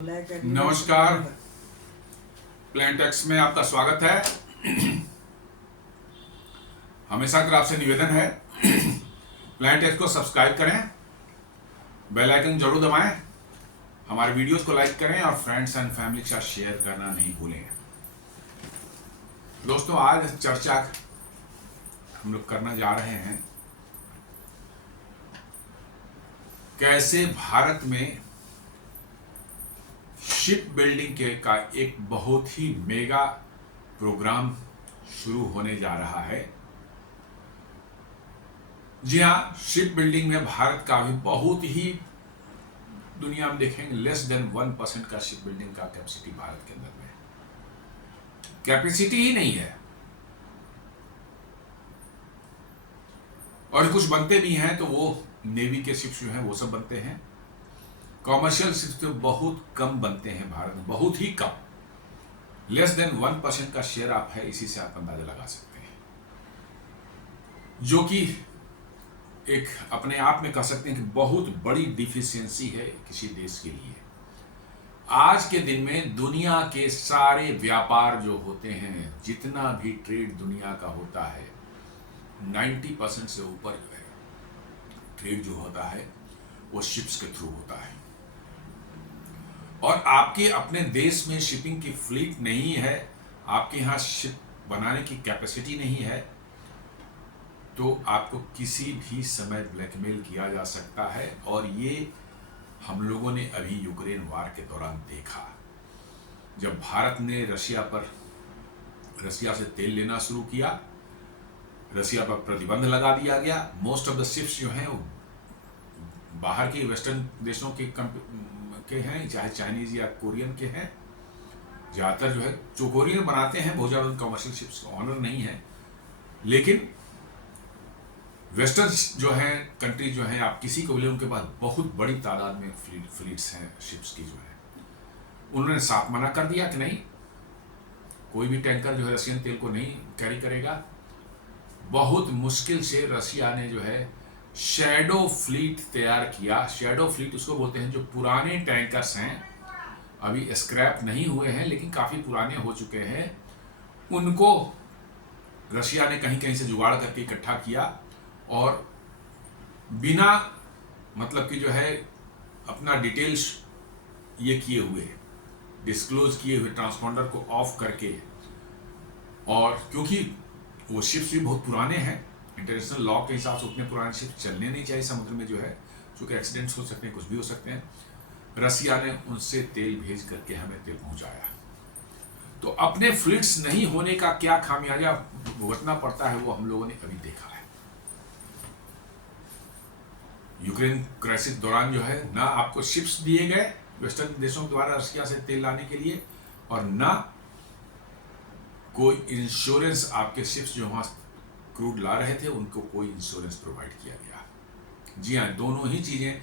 नमस्कार, प्लेनटेक्स में आपका स्वागत है। हमेशा की आपसे निवेदन है, प्लेनटेक्स को सब्सक्राइब करें, बेल आइकन जरूर दबाएं, हमारे वीडियोस को लाइक करें और फ्रेंड्स एंड फैमिली के साथ शेयर करना नहीं भूलें। दोस्तों, आज चर्चा हम लोग करना जा रहे हैं कैसे भारत में शिप बिल्डिंग का एक बहुत ही मेगा प्रोग्राम शुरू होने जा रहा है। जी हाँ, शिप बिल्डिंग में भारत का भी बहुत ही, दुनिया में देखेंगे लेस देन 1% का शिप बिल्डिंग का कैपेसिटी भारत के अंदर में, कैपेसिटी ही नहीं है। और कुछ बनते भी हैं तो वो नेवी के शिप्स जो हैं वो सब बनते हैं। कॉमर्शियल शिप्स तो बहुत कम बनते हैं भारत में, बहुत ही कम, लेस देन 1% का शेयर आप है, इसी से आप अंदाजा लगा सकते हैं, जो कि एक अपने आप में कह सकते हैं कि बहुत बड़ी डिफिशियंसी है किसी देश के लिए। आज के दिन में दुनिया के सारे व्यापार जो होते हैं, जितना भी ट्रेड दुनिया का होता है, 90% से ऊपर जो है ट्रेड जो होता है वो शिप्स के थ्रू होता है। और आपके अपने देश में शिपिंग की फ्लीट नहीं है, आपके यहाँ शिप बनाने की कैपेसिटी नहीं है, तो आपको किसी भी समय ब्लैकमेल किया जा सकता है। और ये हम लोगों ने अभी यूक्रेन वार के दौरान देखा, जब भारत ने रसिया से तेल लेना शुरू किया, रसिया पर प्रतिबंध लगा दिया गया। मोस्ट ऑफ द शिप्स जो हैं वो बाहर के वेस्टर्न देशों के हैं, चाहे चाइनीज या कोरियन के हैं। ज़्यादातर जो कोरियन बनाते हैं बहुत ज़्यादा कमर्शियल शिप्स का ऑनर नहीं है, लेकिन वेस्टर्न जो हैं कंट्री जो हैं, आप किसी को भी ले, उनके पास बहुत बड़ी तादाद में फ्लीट्स हैं शिप्स की जो है। उन्होंने साफ मना कर दिया कि नहीं, कोई भी टैंकर जो है रशियन तेल को नहीं कैरी करेगा। बहुत मुश्किल से रशिया ने जो है शैडो फ्लीट तैयार किया। शैडो फ्लीट उसको बोलते हैं जो पुराने टैंकर्स हैं, अभी स्क्रैप नहीं हुए हैं लेकिन काफ़ी पुराने हो चुके हैं, उनको रशिया ने कहीं कहीं से जुगाड़ करके इकट्ठा किया और बिना मतलब कि जो है अपना डिटेल्स ये किए हुए, डिस्क्लोज किए हुए, ट्रांसपॉन्डर को ऑफ करके, और क्योंकि वो शिप्स भी बहुत पुराने हैं, इंटरनेशनल लॉ के हिसाब से उतने पुराने शिप चलने नहीं चाहिए समुद्र में जो है, क्योंकि एक्सीडेंट्स हो सकते हैं, कुछ भी हो सकते हैं। रसिया ने उनसे तेल भेज करके हमें तेल पहुंचाया। तो अपने फ्लीट्स नहीं होने का क्या खामियाजा भुगतना पड़ता है वो हम लोगों ने अभी देखा है। यूक्रेन क्राइसिस दौरान जो है ना आपको शिप्स दिए गए वेस्टर्न देशों द्वारा रसिया से तेल लाने के लिए, और ना कोई इंश्योरेंस, आपके शिप्स जो वहां क्रूड ला रहे थे उनको कोई इंश्योरेंस प्रोवाइड किया गया। जी हाँ, दोनों ही चीजें,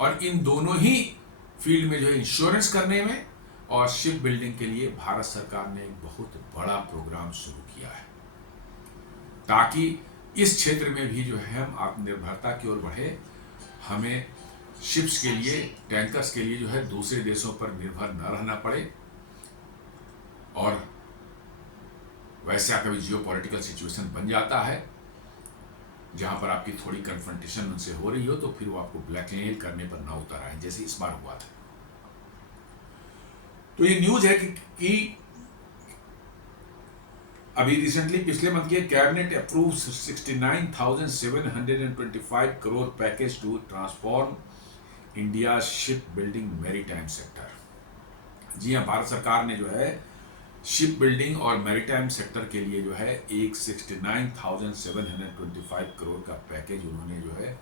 और इन दोनों ही फील्ड में जो है इंश्योरेंस करने में और शिप बिल्डिंग के लिए भारत सरकार ने एक बहुत बड़ा प्रोग्राम शुरू किया है, ताकि इस क्षेत्र में भी जो है हम आत्मनिर्भरता की ओर बढ़े। हमें शिप्स के लिए, टैंकर्स के लिए जो है दूसरे देशों पर निर्भर न रहना पड़े। और वैसा कभी जियोपॉलिटिकल सिचुएशन बन जाता है जहां पर आपकी थोड़ी कन्फ्रंटेशन उनसे हो रही हो, तो फिर वो आपको ब्लैकमेल करने पर ना उतर आए, जैसे इस बार हुआ था। तो ये न्यूज है कि अभी रिसेंटली पिछले मंथ के cabinet approve 69,725 crore package to transform India ship building maritime sector. जी हाँ, भारत सरकार ने जो है शिप बिल्डिंग और मैरीटाइम सेक्टर के लिए जो है एक 69,725 करोड़ का पैकेज उन्होंने जो है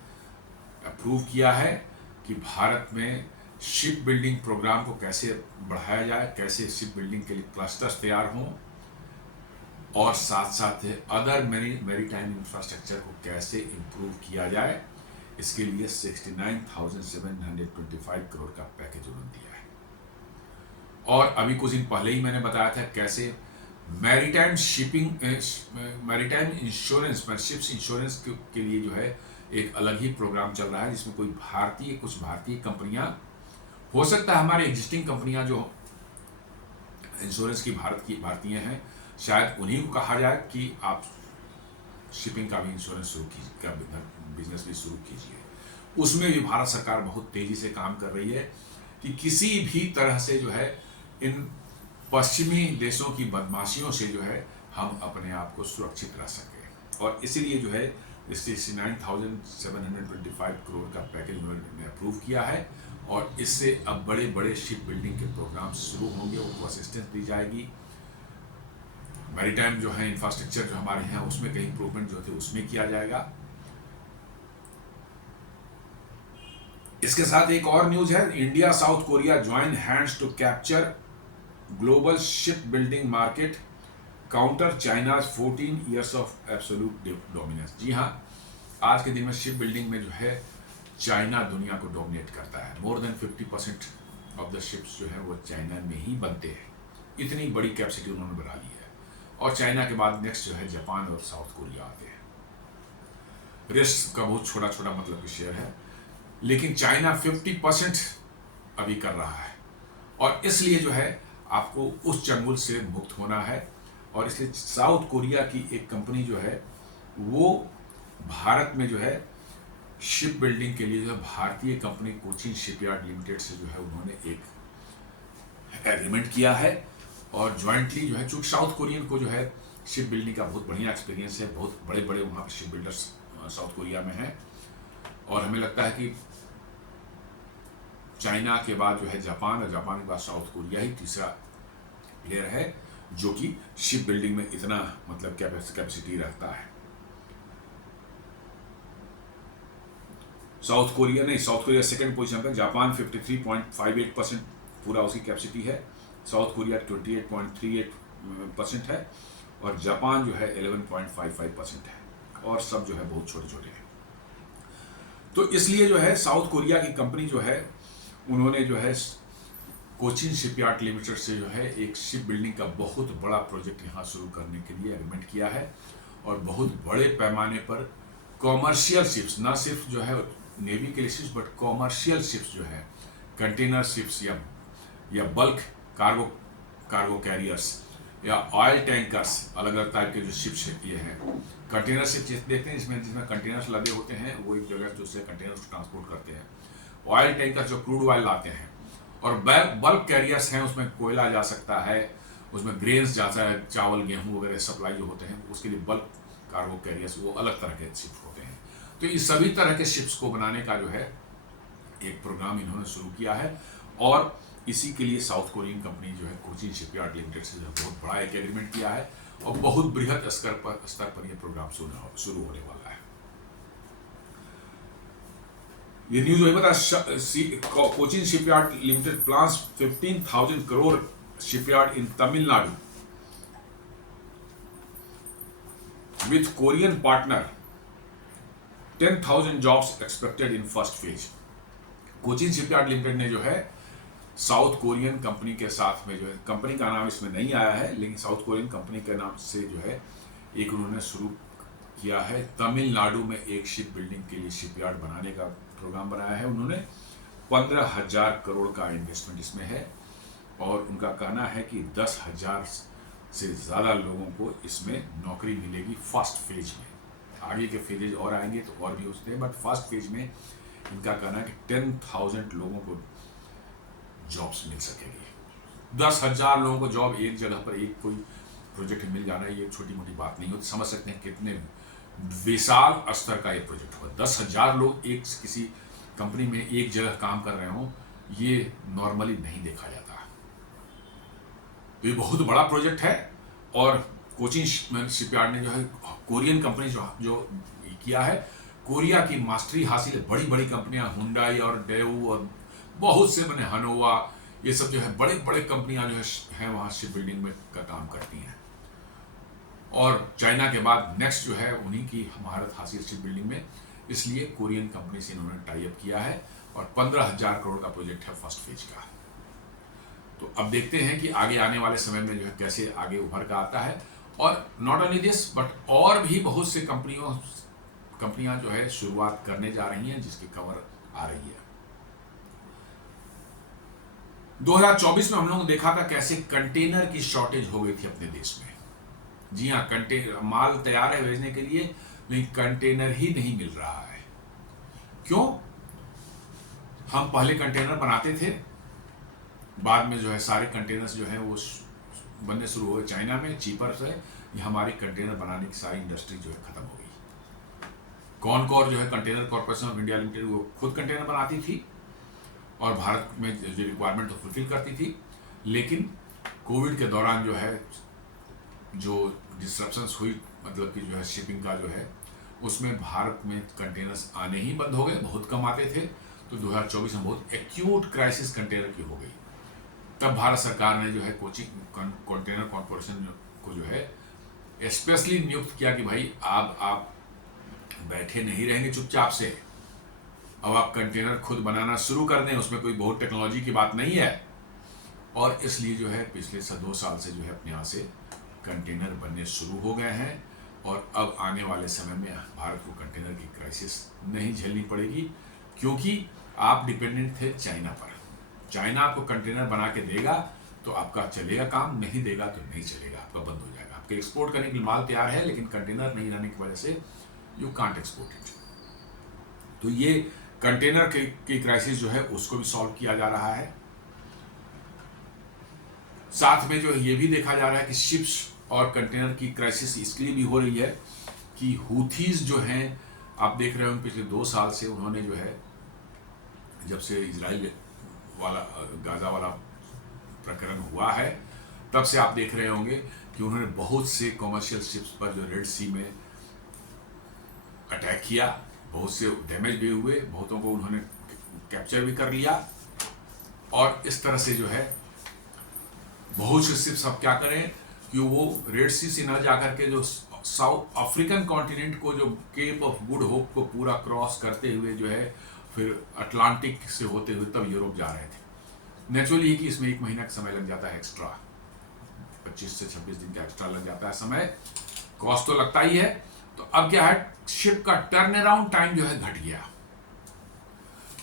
अप्रूव किया है, कि भारत में शिप बिल्डिंग प्रोग्राम को कैसे बढ़ाया जाए, कैसे शिप बिल्डिंग के लिए क्लस्टर्स तैयार हों, और साथ साथ अदर मैरीटाइम इंफ्रास्ट्रक्चर को कैसे इम्प्रूव किया जाए, इसके लिए 69,725 करोड़ का पैकेज उन्होंने दिया है। और अभी कुछ दिन पहले ही मैंने बताया था कैसे मैरीटाइम इंश्योरेंस, शिप्स इंश्योरेंस के लिए जो है एक अलग ही प्रोग्राम चल रहा है, जिसमें कुछ भारतीय कंपनियां हो सकता है हमारी एग्जिस्टिंग कंपनियां जो इंश्योरेंस की भारतीय हैं, शायद उन्हीं को कहा जाए कि आप शिपिंग का भी इंश्योरेंस शुरू कीजिए, का बिजनेस भी शुरू कीजिए। उसमें भी भारत सरकार बहुत तेजी से काम कर रही है कि किसी भी तरह से जो है इन पश्चिमी देशों की बदमाशियों से जो है हम अपने आप को सुरक्षित रख सकें। और इसीलिए जो है 69,725 करोड़ का पैकेज उन्होंने अप्रूव किया है, और इससे अब बड़े बड़े शिप बिल्डिंग के प्रोग्राम शुरू होंगे, उनको असिस्टेंस दी जाएगी। मैरीटाइम जो है इंफ्रास्ट्रक्चर जो हमारे हैं उसमें कहीं इंप्रूवमेंट जो थे उसमें किया जाएगा। इसके साथ एक और न्यूज है, India South Korea join hands to capture global ship building market, counter China's 14 years of absolute dominance. जी हाँ, आज के दिन में शिप बिल्डिंग में जो है चाइना दुनिया को डोमिनेट करता है। More than 50% of the ships जो है वो चाइना में ही बनते हैं। इतनी बड़ी कैपेसिटी उन्होंने बना ली है। और चाइना के बाद नेक्स्ट जो है जापान और साउथ कोरिया आते हैं। रिस्क का बहुत छोटा छोटा मतलब कि शेयर है, लेकिन चाइना 50% अभी कर रहा है, और इसलिए जो है आपको उस चंगुल से मुक्त होना है। और इसलिए साउथ कोरिया की एक कंपनी जो है वो भारत में जो है शिप बिल्डिंग के लिए जो है भारतीय कंपनी कोचिन शिपयार्ड लिमिटेड से जो है उन्होंने एक एग्रीमेंट किया है। और ज्वाइंटली जो है, चूंकि साउथ कोरियन को जो है शिप बिल्डिंग का बहुत बढ़िया एक्सपीरियंस है, बहुत बड़े बड़े वहाँ पर शिप बिल्डर्स साउथ कोरिया में हैं, और हमें लगता है कि चाइना के बाद जो है जापान, और जापान के बाद साउथ कोरिया ही तीसरा प्लेयर है जो कि शिप बिल्डिंग में इतना मतलब कैपेसिटी रखता है। साउथ कोरिया सेकंड पोजीशन पर, जापान 53.58% पूरा उसकी कैपेसिटी है, साउथ कोरिया 28.38% है, और जापान जो है 11.55% है, और सब जो है बहुत छोटे छोटे हैं। तो इसलिए जो है साउथ कोरिया की कंपनी जो है उन्होंने जो है कोचिन शिपयार्ड लिमिटेड से जो है एक शिप बिल्डिंग का बहुत बड़ा प्रोजेक्ट यहाँ शुरू करने के लिए एग्रीमेंट किया है। और बहुत बड़े पैमाने पर कॉमर्शियल शिप्स, ना सिर्फ जो है नेवी के लिए शिप्स, बट कॉमर्शियल शिप्स जो है, कंटेनर शिप्स या बल्क कार्गो कैरियर्स या ऑयल टैंकर्स, अलग अलग टाइप के जो शिप्स ये हैं। कंटेनर शिप देखते हैं जिसमें कंटेनर्स लगे होते हैं, वो एक जगह दूसरे कंटेनर्स ट्रांसपोर्ट करते हैं। ऑयल टैंकर्स जो क्रूड ऑयल लाते हैं, और बल्क कैरियर्स हैं, उसमें कोयला जा सकता है, उसमें ग्रेन्स जाता है, चावल गेहूं वगैरह सप्लाई जो होते हैं, उसके लिए बल्क कार्गो कैरियर्स, वो अलग तरह के शिप्स होते हैं। तो इस सभी तरह के शिप्स को बनाने का जो है एक प्रोग्राम इन्होंने शुरू किया है, और इसी के लिए साउथ कोरियन कंपनी जो है कोचिन शिपयार्ड लिमिटेड से जो बहुत बड़ा एक एग्रीमेंट किया है, और बहुत बृहद स्तर पर यह प्रोग्राम शुरू होने वाला है। ये न्यूज वही बता, Cochin shipyard limited plans 15,000 crore shipyard in Tamil Nadu with Korean partner, 10,000 jobs expected in first phase. Cochin shipyard limited ने जो है साउथ कोरियन कंपनी के साथ में जो है, कंपनी का नाम इसमें नहीं आया है, लेकिन साउथ कोरियन कंपनी के नाम से जो है एक उन्होंने शुरू किया है तमिलनाडु में एक शिप बिल्डिंग के लिए शिपयार्ड बनाने का प्रोग्राम बनाया है उन्होंने। 15,000 करोड़ का इन्वेस्टमेंट इसमें है, और उनका कहना है कि 10,000 से ज़्यादा लोगों को इसमें नौकरी मिलेगी फर्स्ट फेज में। आगे के फेजेज और आएंगे तो और भी होते हैं, बट फर्स्ट फेज में इनका कहना है कि 10,000 लोगों को जॉब्स मिल सकेगी। 10,000 लोगों को जॉब एक जगह पर एक कोई प्रोजेक्ट मिल जाना ये छोटी मोटी बात नहीं होती। समझ सकते हैं कितने विशाल स्तर का ये प्रोजेक्ट हुआ। 10,000 लोग एक किसी कंपनी में एक जगह काम कर रहे हों, ये नॉर्मली नहीं देखा जाता। तो ये बहुत बड़ा प्रोजेक्ट है, और कोचिन शिपयार्ड ने जो है कोरियन कंपनी जो किया है, कोरिया की मास्टरी हासिल है। बड़ी बड़ी कंपनियां हुंडई और डेऊ और बहुत से बने हनोवा, ये सब जो है बड़े बड़े कंपनियां जो है वहाँ शिप बिल्डिंग में का काम करती हैं। और चाइना के बाद नेक्स्ट जो है उन्हीं की महारत हासिल शिप बिल्डिंग में, इसलिए कोरियन कंपनी से इन्होंने टाई अप किया है, और 15,000 करोड़ का प्रोजेक्ट है फर्स्ट फेज का। तो अब देखते हैं कि आगे आने वाले समय में जो है कैसे आगे उभर का आता है। और नॉट ओनली दिस बट और भी बहुत से कंपनियां जो है शुरुआत करने जा रही हैं, जिसकी कवर आ रही है। 2024 में हम लोगों ने देखा था कैसे कंटेनर की शॉर्टेज हो गई थी अपने देश में। जी हाँ, कंटेनर माल तैयार है भेजने के लिए, लेकिन कंटेनर ही नहीं मिल रहा है। क्यों? हम पहले कंटेनर बनाते थे, बाद में जो है सारे कंटेनर्स जो है वो बनने शुरू हुए चाइना में चीपर से। हमारी कंटेनर बनाने की सारी इंडस्ट्री जो है खत्म हो गई। कॉनकोर जो है container corporation of India limited, वो खुद कंटेनर बनाती थी और भारत में जो रिक्वायरमेंट तो फुलफिल करती थी, लेकिन कोविड के दौरान जो है जो डिस्ट्रप्शंस हुई, मतलब कि जो है शिपिंग का जो है, उसमें भारत में कंटेनर्स आने ही बंद हो गए, बहुत कम आते थे। तो 2024 में बहुत एक्यूट क्राइसिस कंटेनर की हो गई। तब भारत सरकार ने जो है कोचिंग कंटेनर कॉर्पोरेशन को जो है स्पेशली नियुक्त किया कि भाई आप बैठे नहीं रहेंगे चुपचाप से, अब आप कंटेनर खुद बनाना शुरू कर दें। उसमें कोई बहुत टेक्नोलॉजी की बात नहीं है, और इसलिए जो है पिछले 2 साल से जो है अपने यहाँ से कंटेनर बनने शुरू हो गए हैं। और अब आने वाले समय में भारत को कंटेनर की क्राइसिस नहीं झेलनी पड़ेगी, क्योंकि आप डिपेंडेंट थे चाइना पर। चाइना आपको कंटेनर बना के देगा तो आपका चलेगा काम, नहीं देगा तो नहीं चलेगा, आपका बंद हो जाएगा। आपके एक्सपोर्ट करने के लिए माल तैयार है, लेकिन कंटेनर नहीं रहने की वजह से यू कांट एक्सपोर्ट इट। तो ये कंटेनर की क्राइसिस जो है उसको भी सॉल्व किया जा रहा है। साथ में जो ये भी देखा जा रहा है कि शिप्स और कंटेनर की क्राइसिस इसके लिए भी हो रही है कि हुथीज जो हैं, आप देख रहे हो पिछले 2 साल से उन्होंने जो है, जब से इजराइल वाला गाजा वाला प्रकरण हुआ है, तब से आप देख रहे होंगे कि उन्होंने बहुत से कॉमर्शियल शिप्स पर जो रेड सी में अटैक किया, बहुत से डैमेज भी हुए, बहुतों को उन्होंने कैप्चर भी कर लिया। और इस तरह से जो है बहुत से शिप्स अब क्या करें कि वो रेड सी से न जाकर के जो साउथ अफ्रीकन कॉन्टिनेंट को, जो केप ऑफ गुड होप को पूरा क्रॉस करते हुए जो है फिर अटलांटिक से होते हुए तब यूरोप जा रहे थे। नेचुरली ही कि इसमें 1 महीना का समय लग जाता है एक्स्ट्रा, 25 से 26 दिन का एक्स्ट्रा लग जाता है समय, कॉस्ट तो लगता ही है। तो अब क्या है, शिप का टर्न अराउंड टाइम जो है घट गया।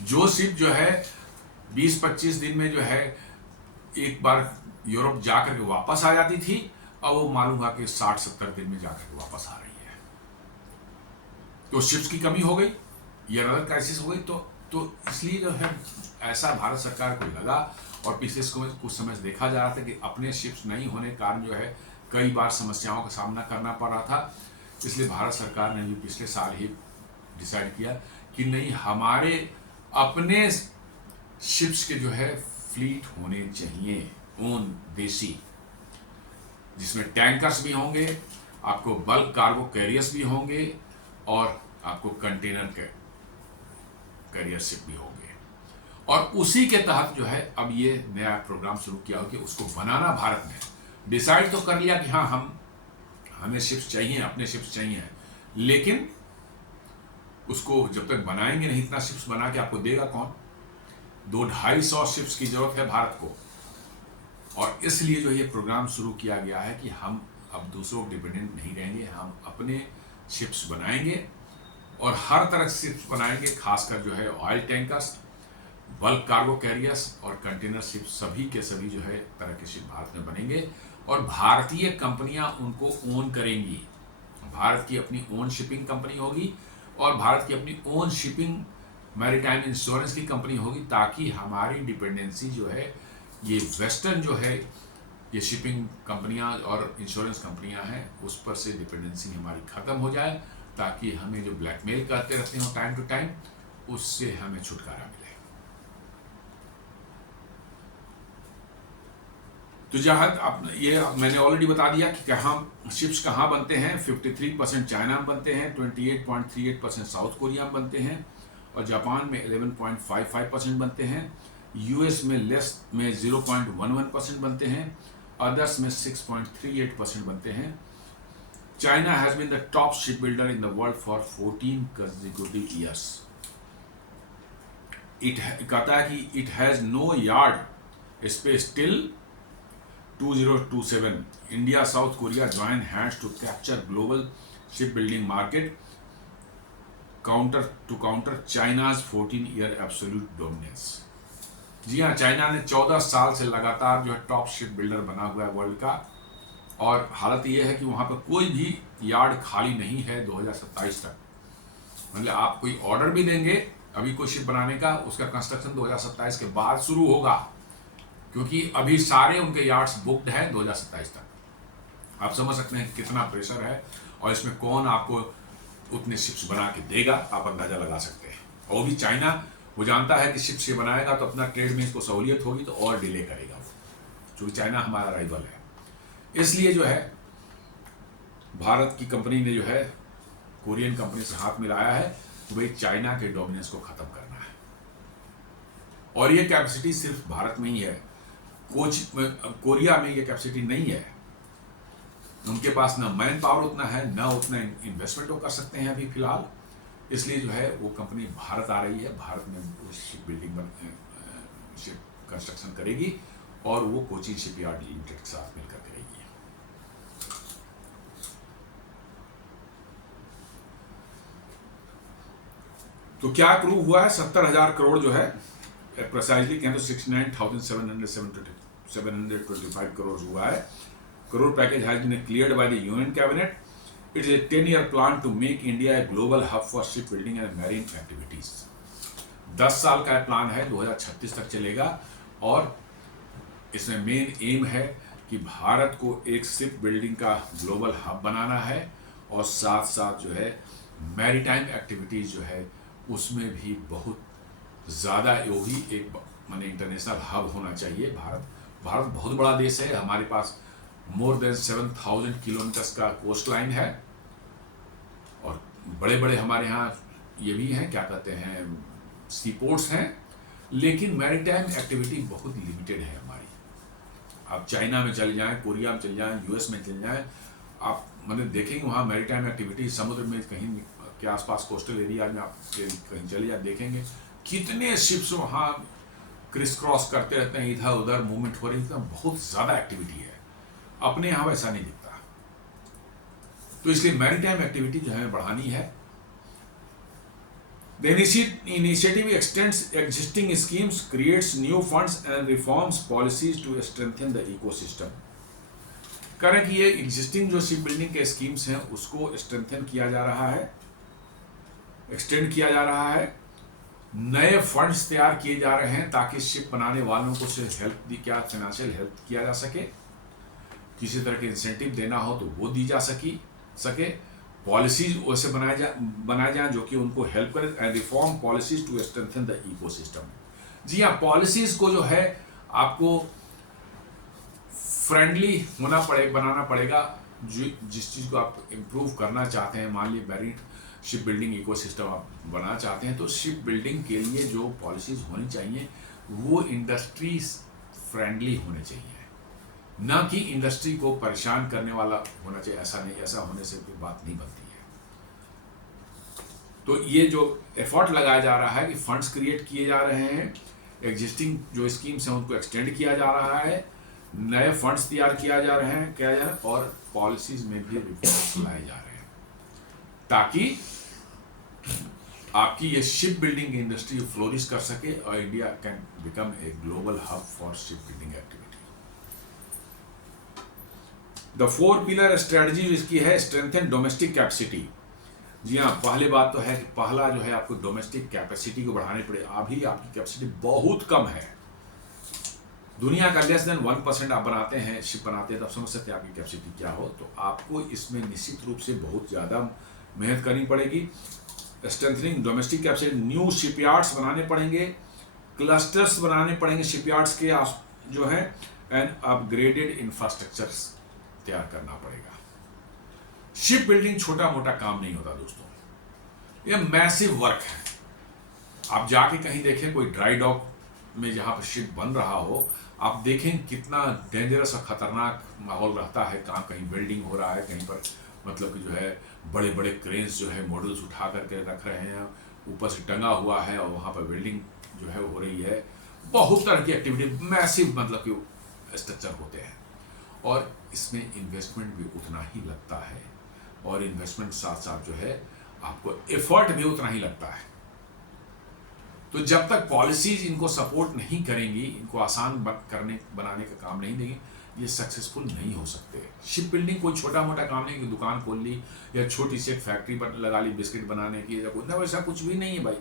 जो शिप जो है 20-25 दिन में जो है एक बार यूरोप जाकर के वापस आ जाती थी, अब वो मालूम हुआ कि 60-70 दिन में जाकर के वापस आ रही है। तो शिप्स की कमी हो गई, ये अदर क्राइसिस हो गई। तो इसलिए जो है ऐसा भारत सरकार को लगा, और पिछले कुछ समय से देखा जा रहा था कि अपने शिप्स नहीं होने के कारण जो है कई बार समस्याओं का सामना करना पड़ रहा था। इसलिए भारत सरकार ने भी पिछले साल ही डिसाइड किया कि नहीं, हमारे अपने शिप्स के जो है फ्लीट होने चाहिए, ओन देसी, जिसमें टैंकर्स भी होंगे, आपको बल्क कार्गो कैरियर्स भी होंगे, और आपको कंटेनर कैरियर शिप भी होंगे। और उसी के तहत जो है अब ये नया प्रोग्राम शुरू किया हो कि उसको बनाना भारत ने डिसाइड तो कर लिया कि हाँ हमें शिप्स चाहिए, अपने शिप्स चाहिए, लेकिन उसको जब तक बनाएंगे नहीं, इतना शिप्स बना के आपको देगा कौन? 200-250 शिप्स की जरूरत है भारत को। और इसलिए जो ये प्रोग्राम शुरू किया गया है कि हम अब दूसरों डिपेंडेंट नहीं रहेंगे, हम अपने शिप्स बनाएंगे, और हर तरह से शिप्स बनाएंगे, खासकर जो है oil tankers, bulk cargo carriers और कंटेनर शिप, सभी के सभी जो है तरह के शिप भारत में बनेंगे, और भारतीय कंपनियां उनको ओन करेंगी। भारत की अपनी ओन शिपिंग कंपनी होगी, और भारत की अपनी ओन शिपिंग मैरीटाइम इंश्योरेंस की कंपनी होगी, ताकि हमारी डिपेंडेंसी जो है ये वेस्टर्न जो है ये शिपिंग कंपनियां और इंश्योरेंस कंपनियां हैं, उस पर से डिपेंडेंसी हमारी ख़त्म हो जाए, ताकि हमें जो ब्लैकमेल करते रहते हो टाइम टू टाइम, उससे हमें छुटकारा मिले। तो जहाँ ये मैंने ऑलरेडी बता दिया कि कहाँ शिप्स कहाँ बनते हैं। 53% चाइना में बनते हैं, 28.38% साउथ कोरिया में बनते हैं, और जापान में 11.55% बनते हैं, यूएस में लेस में 0.11% बनते हैं, अदर्स में 6.38% बनते हैं। China has been the top shipbuilder in the world for 14 consecutive years. कहता है कि it has no yard space till 2027. India, South Korea join hands to capture global shipbuilding market, counter China's 14-year absolute dominance. जी हाँ, China ने 14 साल से लगातार जो है टॉप शिप बिल्डर बना हुआ है वर्ल्ड का, और हालत ये है कि वहाँ पर कोई भी यार्ड खाली नहीं है 2027 तक। मतलब आप कोई ऑर्डर भी देंगे अभी कोई शिप बनाने का, उसका कंस्ट्रक्शन 2027 के बाद शुरू होगा, क्योंकि अभी सारे उनके यार्ड्स बुक्ड हैं 2027 तक। आप समझ सकते हैं कितना प्रेशर है, और इसमें कौन आपको उतने शिप्स बना के देगा, आप अंदाजा लगा सकते हैं। और वो भी चाइना, वो जानता है कि शिप्स ये बनाएगा तो अपना ट्रेड में इसको सहूलियत होगी, तो और डिले करेगा वो, क्योंकि चाइना हमारा राइवल है। इसलिए जो है भारत की कंपनी ने जो है कोरियन कंपनी से हाथ मिलाया है कि भाई चाइना के डोमिनेंस को खत्म करना है। और ये कैपेसिटी सिर्फ भारत में ही है, कोरिया में ये कैपेसिटी नहीं है। उनके पास ना मैन पावर उतना है, ना उतना इन्वेस्टमेंट वो कर सकते हैं अभी फिलहाल। इसलिए जो है वो कंपनी भारत आ रही है, भारत में शिप बिल्डिंग शिप कंस्ट्रक्शन करेगी, और वो कोचिन शिपयार्ड लिमिटेड के साथ मिलकर करेगी। तो क्या अप्रूव हुआ है? 70,000 करोड़ जो है प्रिसाइजली कहें तो 69,725 करोड़ हुआ है। Crore package has been cleared by the union cabinet. It is a 10-year plan to make India a global hub for shipbuilding and marine activities. 10 साल का प्लान है, 2036 तक चलेगा, और इसमें मेन एम है कि भारत को एक शिप बिल्डिंग का ग्लोबल हब बनाना है, और साथ साथ जो है मैरीटाइम एक्टिविटीज जो है उसमें भी बहुत ज़्यादा, वो भी एक माने इंटरनेशनल हब होना चाहिए। भारत बहुत बड़ा देश है, हमारे पास मोर देन 7,000 किलोमीटर्स का कोस्ट लाइन है, और बड़े बड़े हमारे यहाँ ये भी हैं, क्या कहते हैं, सी पोर्ट्स हैं, लेकिन मैरीटाइम एक्टिविटी बहुत लिमिटेड है हमारी। आप चाइना में चले जाएं, कोरिया में चले जाएं, यूएस में चले जाएं, आप मतलब देखेंगे वहाँ मैरीटाइम एक्टिविटी समुद्र में कहीं के आसपास कोस्टल एरिया में आप कहीं चले जाए, देखेंगे कितने शिप्स वहाँ क्रिस क्रॉस करते रहते हैं, इधर उधर मूवमेंट हो रही है, बहुत ज़्यादा एक्टिविटी है। अपने यहाँ वैसा नहीं दिखता, तो इसलिए मैरीटाइम एक्टिविटी जो है बढ़ानी है। The initiative extends existing schemes, creates new funds and reforms policies to strengthen the ecosystem। करें कि ये एग्जिस्टिंग जो शिप बिल्डिंग के स्कीम्स हैं उसको स्ट्रेंथन किया जा रहा है, एक्सटेंड किया जा रहा है, नए फंड्स तैयार किए जा रहे हैं ताकि शिप बनाने वालों को से हेल्प दी, क्या फाइनेंशियल हेल्प किया जा सके, किसी तरह के इंसेंटिव देना हो तो वो दी जा सके, पॉलिसीज वैसे बनाए जाए जो कि उनको हेल्प करें, and reform policies to strengthen the ecosystem. जी हाँ, पॉलिसीज को जो है आपको फ्रेंडली बनाना पड़ेगा, जिस चीज़ को आप इम्प्रूव करना चाहते हैं। मान लीजिए मैरीन शिप बिल्डिंग इकोसिस्टम आप बनाना चाहते हैं, तो शिप बिल्डिंग के लिए जो पॉलिसीज होनी चाहिए वो इंडस्ट्री फ्रेंडली होने चाहिए, ना कि इंडस्ट्री को परेशान करने वाला होना चाहिए। ऐसा नहीं, ऐसा होने से कोई बात नहीं बनती है। तो ये जो एफर्ट लगाया जा रहा है कि फंड्स क्रिएट किए जा रहे हैं, एग्जिस्टिंग जो स्कीम्स हैं उनको एक्सटेंड किया जा रहा है, नए फंड्स तैयार किया जा रहा है, और पॉलिसीज में भी रिफॉर्म्स लाए जा रहे हैं, ताकि आपकी ये शिप बिल्डिंग इंडस्ट्री फ्लोरिश कर सके और India can become a global hub for ship building activity. The 4 pillar strategy इसकी है, स्ट्रेंथन डोमेस्टिक कैपेसिटी। जी हाँ, पहले बात तो है कि पहला जो है आपको डोमेस्टिक कैपेसिटी को बढ़ानी पड़े। अभी आपकी कैपेसिटी बहुत कम है, दुनिया का लेस देन 1% आप बनाते हैं, शिप बनाते हैं, तब समझ सकते हैं आपकी कैपेसिटी क्या हो। तो आपको इसमें निश्चित रूप से बहुत ज़्यादा मेहनत करनी पड़ेगी। Strengthening domestic capacity, new shipyards बनाने पड़ेंगे, क्लस्टर्स बनाने पड़ेंगे शिपयार्ड्स के जो है, एंड अपग्रेडेड इंफ्रास्ट्रक्चर्स तैयार करना पड़ेगा। शिप बिल्डिंग छोटा मोटा काम नहीं होता दोस्तों, यह मैसिव वर्क है। आप जाके कहीं देखें कोई ड्राई डॉक में जहाँ पर शिप बन रहा हो, आप देखें कितना डेंजरस और खतरनाक माहौल रहता है। कहीं वेल्डिंग हो रहा है, कहीं पर मतलब कि जो है बड़े बड़े क्रेन्स जो है मॉडल्स उठा करके रख रहे हैं, ऊपर से टंगा हुआ है, और वहाँ पर वेल्डिंग जो है हो रही है। बहुत तरह की एक्टिविटी, मैसिव मतलब कि स्ट्रक्चर होते हैं, और इसमें इन्वेस्टमेंट भी उतना ही लगता है, और इन्वेस्टमेंट साथ साथ जो है आपको एफर्ट भी उतना ही लगता है। तो जब तक पॉलिसीज इनको सपोर्ट नहीं करेंगी, इनको आसान बनाने का काम नहीं देंगे, ये सक्सेसफुल नहीं हो सकते। शिप बिल्डिंग कोई छोटा मोटा काम नहीं कि दुकान खोल ली या छोटी सी एक फैक्ट्री लगा ली बिस्किट बनाने की, या वैसा कुछ भी नहीं है भाई।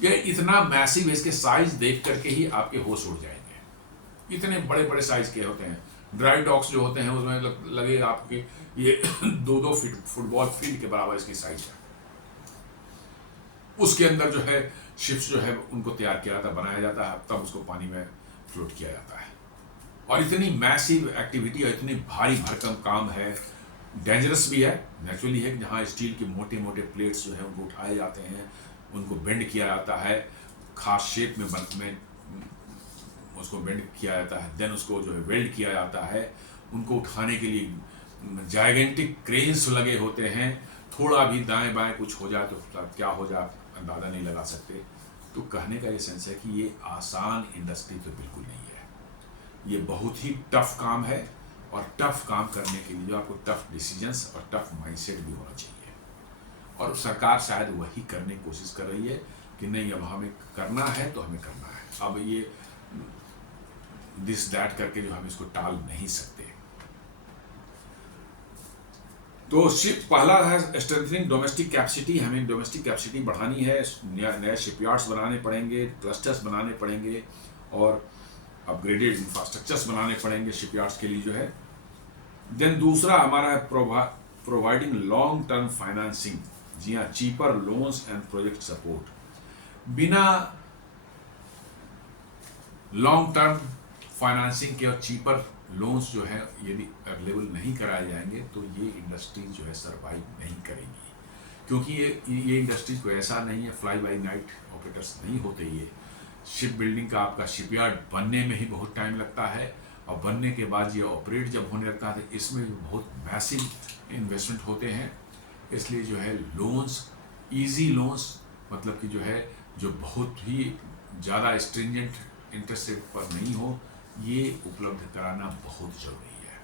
ये इतना मैसिव, इसके साइज देख करके ही आपके होश उड़ जाएंगे। इतने बड़े बड़े साइज के होते हैं। ड्राई डॉक्स जो होते हैं उसमें लगेगा आपके ये 2-2 फीट फुटबॉल फील्ड के बराबर इसकी साइज है। उसके अंदर जो है शिप्स जो है उनको तैयार किया जाता है, बनाया जाता है, तब उसको पानी में फ्लोट किया जाता है। और इतनी मैसिव एक्टिविटी और इतनी भारी भरकम काम है, डेंजरस भी है, नेचुरली है, जहाँ स्टील के मोटे मोटे प्लेट्स जो है उनको उठाए जाते हैं, उनको बेंड किया जाता है, खास शेप में उसको बेंड किया जाता है, देन उसको जो है वेल्ड किया जाता है। उनको उठाने के लिए जायगेंटिक क्रेन्स लगे होते हैं। थोड़ा भी दाएं बाएं कुछ हो जाए तो क्या हो जाए अंदाज़ा नहीं लगा सकते। तो कहने का ये सेंस है कि ये आसान इंडस्ट्री तो बिल्कुल नहीं है, ये बहुत ही टफ काम है। और टफ काम करने के लिए आपको टफ डिसीजंस और टफ माइंडसेट भी होना चाहिए। और सरकार शायद वही करने की कोशिश कर रही है कि नहीं, अब हमें करना है तो हमें करना है। अब ये दिस दैट करके जो हम इसको टाल नहीं सकते। तो शिप पहला है स्ट्रेंथनिंग डोमेस्टिक कैपेसिटी। हमें डोमेस्टिक कैपेसिटी बढ़ानी है, नए शिपयार्ड्स बनाने पड़ेंगे, क्लस्टर्स बनाने पड़ेंगे और अपग्रेडेड इंफ्रास्ट्रक्चर्स बनाने पड़ेंगे शिपयार्ड्स के लिए जो है। देन दूसरा हमारा है प्रोवाइडिंग लॉन्ग टर्म फाइनेंसिंग। जी हाँ, cheaper loans and project support. बिना लॉन्ग टर्म फाइनेंसिंग के और चीपर लोन्स जो है यदि अवेलेबल नहीं कराए जाएंगे तो ये इंडस्ट्रीज जो है सरवाइव नहीं करेंगी। क्योंकि ये इंडस्ट्रीज को ऐसा नहीं है, फ्लाई बाई नाइट ऑपरेटर्स नहीं होते। ये शिप बिल्डिंग का आपका शिपयार्ड बनने में ही बहुत टाइम लगता है, और बनने के बाद ये ऑपरेट जब होने लगता है तो इसमें बहुत मैसिव इन्वेस्टमेंट होते हैं। इसलिए जो है लोन्स, ईजी लोन्स, मतलब कि जो है जो बहुत ही ज़्यादा स्ट्रिंजेंट इंटरेस्ट रेट पर नहीं हो, ये उपलब्ध कराना बहुत जरूरी है।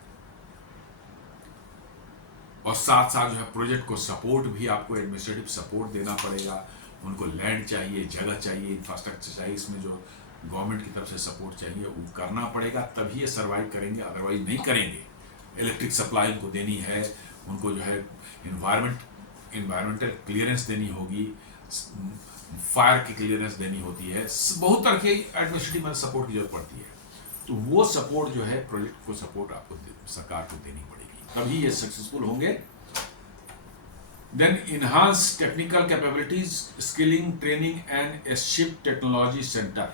और साथ साथ जो है प्रोजेक्ट को सपोर्ट भी, आपको एडमिनिस्ट्रेटिव सपोर्ट देना पड़ेगा। उनको लैंड चाहिए, जगह चाहिए, इंफ्रास्ट्रक्चर चाहिए, इसमें जो गवर्नमेंट की तरफ से सपोर्ट चाहिए वो करना पड़ेगा, तभी ये सर्वाइव करेंगे, अदरवाइज नहीं करेंगे। इलेक्ट्रिक सप्लाई उनको देनी है, उनको जो है इन्वायरमेंटल क्लियरेंस देनी होगी, फायर की क्लियरेंस देनी होती है, बहुत तरह के एडमिनिस्ट्रेटिव सपोर्ट की जरूरत पड़ती है। तो वो सपोर्ट जो है प्रोजेक्ट को सपोर्ट आपको सरकार को देनी पड़ेगी, तभी ये सक्सेसफुल होंगे। Then enhance technical capabilities, skilling, training and a ship technology centre.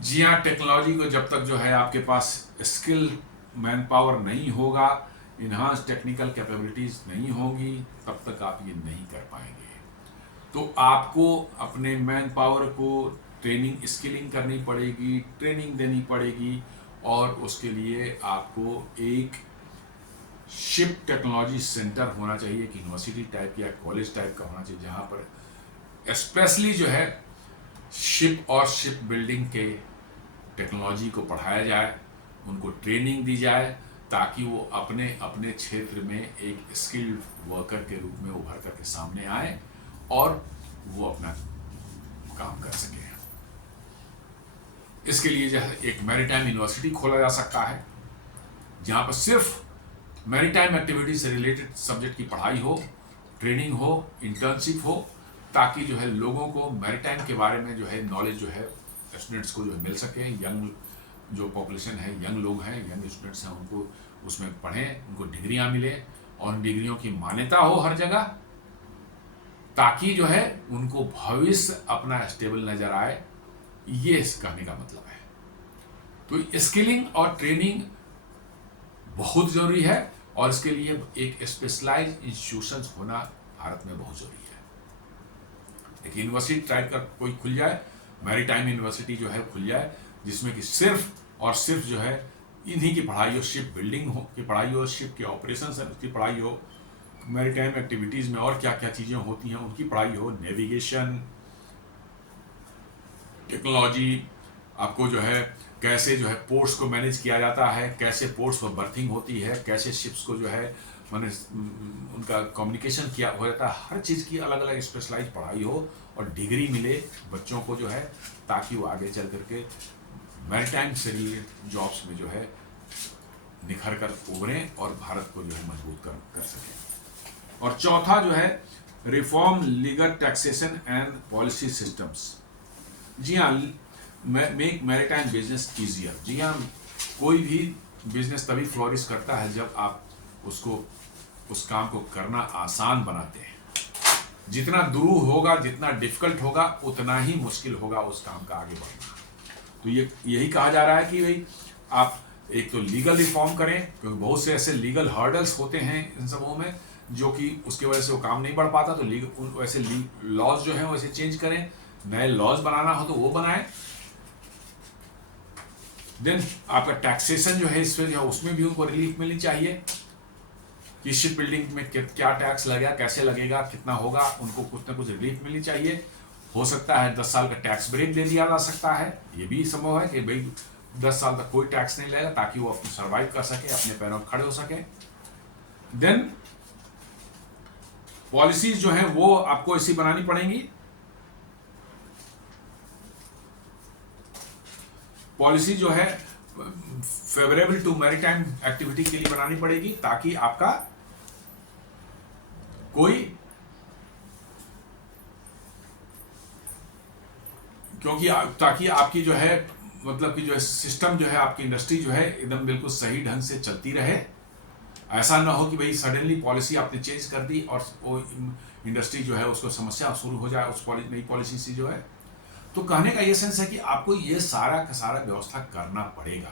जी हाँ, टेक्नोलॉजी को जब तक जो है आपके पास स्किल मैन पावर नहीं होगा, इनहांस टेक्निकल कैपेबिलिटीज नहीं होगी, तब तक आप ये नहीं कर पाएंगे। तो आपको अपने मैन पावर को ट्रेनिंग, स्किलिंग करनी पड़ेगी, ट्रेनिंग देनी पड़ेगी, और उसके लिए आपको एक शिप टेक्नोलॉजी सेंटर होना चाहिए कि यूनिवर्सिटी टाइप या कॉलेज टाइप का होना चाहिए, जहाँ पर स्पेशली जो है शिप और शिप बिल्डिंग के टेक्नोलॉजी को पढ़ाया जाए, उनको ट्रेनिंग दी जाए, ताकि वो अपने अपने क्षेत्र में एक स्किल्ड वर्कर के रूप में उभर करके सामने आए और वो अपना काम कर सके। इसके लिए जो है एक मैरीटाइम यूनिवर्सिटी खोला जा सकता है, जहाँ पर सिर्फ मैरीटाइम एक्टिविटी से रिलेटेड सब्जेक्ट की पढ़ाई हो, ट्रेनिंग हो, इंटर्नशिप हो, ताकि जो है लोगों को मैरीटाइम के बारे में जो है नॉलेज जो है स्टूडेंट्स को जो है मिल सके। यंग जो पॉपुलेशन है, यंग लोग हैं, यंग स्टूडेंट्स हैं, उनको उसमें पढ़ें, उनको डिग्रियां मिले और डिग्रियों की मान्यता हो हर जगह, ताकि जो है उनको भविष्य अपना स्टेबल नजर आए। ये इस कहने का मतलब है। तो स्किलिंग और ट्रेनिंग बहुत जरूरी है, और इसके लिए एक स्पेशलाइज्ड इंस्टीट्यूशन होना भारत में बहुत जरूरी है। एक यूनिवर्सिटी टाइप का कोई खुल जाए, मैरीटाइम यूनिवर्सिटी जो है खुल जाए, जिसमें कि सिर्फ और सिर्फ जो है इन्हीं की पढ़ाई हो, शिप बिल्डिंग हो की पढ़ाई हो, शिप के ऑपरेशन है उसकी पढ़ाई हो, मैरीटाइम एक्टिविटीज में और क्या क्या चीजें होती हैं उनकी पढ़ाई हो, नेविगेशन टेक्नोलॉजी, आपको जो है कैसे जो है पोर्ट्स को मैनेज किया जाता है, कैसे पोर्ट्स पर बर्थिंग होती है, कैसे शिप्स को जो है मैंने उनका कम्युनिकेशन किया हो जाता है, हर चीज़ की अलग अलग स्पेशलाइज पढ़ाई हो और डिग्री मिले बच्चों को जो है, ताकि वो आगे चल करके मैरीटाइम से रिलेटेड जॉब्स में जो है निखर कर उभरें और भारत को जो है मजबूत कर सकें। और चौथा जो है reform legal taxation and policy systems. जी हाँ, मेक मैरीटाइम बिजनेस ईजियर। जी हाँ, कोई भी बिजनेस तभी फ्लोरिश करता है जब आप उसको, उस काम को करना आसान बनाते हैं। जितना दुरूह होगा, जितना डिफिकल्ट होगा, उतना ही मुश्किल होगा उस काम का आगे बढ़ना। तो यही कहा जा रहा है कि भाई आप एक तो लीगल रिफॉर्म करें, क्योंकि बहुत से ऐसे लीगल हर्डल्स होते हैं इन सबों में, जो कि उसकी वजह से वो काम नहीं बढ़ पाता। तो वैसे लॉज जो है वैसे चेंज करें, नए लॉज बनाना हो तो वो बनाएं। देन आपका टैक्सेशन जो है इस पर जो है उसमें भी उनको रिलीफ मिलनी चाहिए कि शिप बिल्डिंग में क्या टैक्स लगेगा, कैसे लगेगा, कितना होगा, उनको कुछ ना कुछ रिलीफ मिलनी चाहिए। हो सकता है 10 साल का टैक्स ब्रेक दे दिया जा सकता है, ये भी संभव है कि भाई 10 साल तक कोई टैक्स नहीं लगेगा, ताकि वो अपने सर्वाइव कर सके, अपने पैरों पर खड़े हो सके। देन पॉलिसीज जो है वो आपको ऐसी बनानी पड़ेंगी, पॉलिसी जो है फेवरेबल टू मैरीटाइम एक्टिविटी के लिए बनानी पड़ेगी, ताकि आपका कोई, क्योंकि ताकि आपकी जो है मतलब कि जो है सिस्टम जो है, आपकी इंडस्ट्री जो है एकदम बिल्कुल सही ढंग से चलती रहे। ऐसा ना हो कि भाई सडनली पॉलिसी आपने चेंज कर दी और वो इंडस्ट्री जो है उसको समस्या शुरू हो जाए उस नई पॉलिसी से जो है। तो कहने का ये सेंस है कि आपको ये सारा का सारा व्यवस्था करना पड़ेगा,